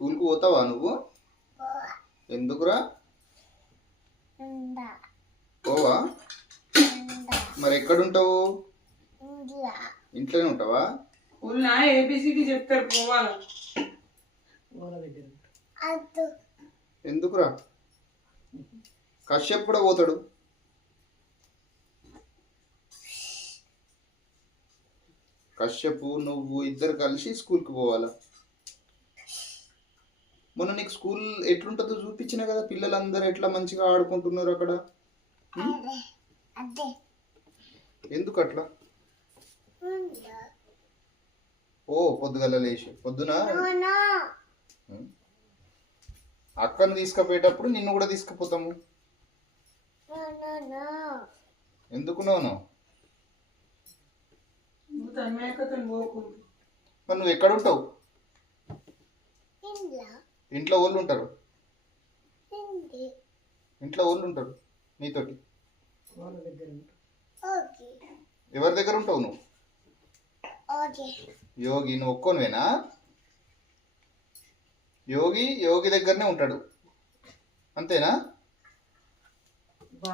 స్కూల్కి పోతావా నువ్వు? ఎందుకురా? పోవా? మరి ఎక్కడుంటావు? ఇంట్లోనే ఉంటావా? స్కూల్లో ఏబిసిడి చెప్తారు, పోవాలి. ఎందుకురా? కశ్యప్ కూడా పోతాడు. కశ్యపు నువ్వు ఇద్దరు కలిసి స్కూల్కి పోవాలా? మొన్న నీకు స్కూల్ ఎట్లుంటుందో చూపించిన కదా, పిల్లలందరూ ఎట్లా మంచిగా ఆడుకుంటున్నారు అక్కడ. ఎందుకు అట్లా? ఓ పొద్దుగల లేచి పొద్దున అక్కను తీసుకుపోయేటప్పుడు నిన్ను కూడా తీసుకుపోతాము. ఎందుకు నోను? మరి నువ్వు ఎక్కడ ఉంటావు? ఇంట్లో వాళ్ళు ఉంటారు. ఇంట్లో వాళ్ళు ఉంటారు నీతోటి. ఎవరి దగ్గర ఉంటావు నువ్వు? యోగి. నువ్వు ఒక్కోనివేనా? యోగి దగ్గరనే ఉంటాడు అంతేనా?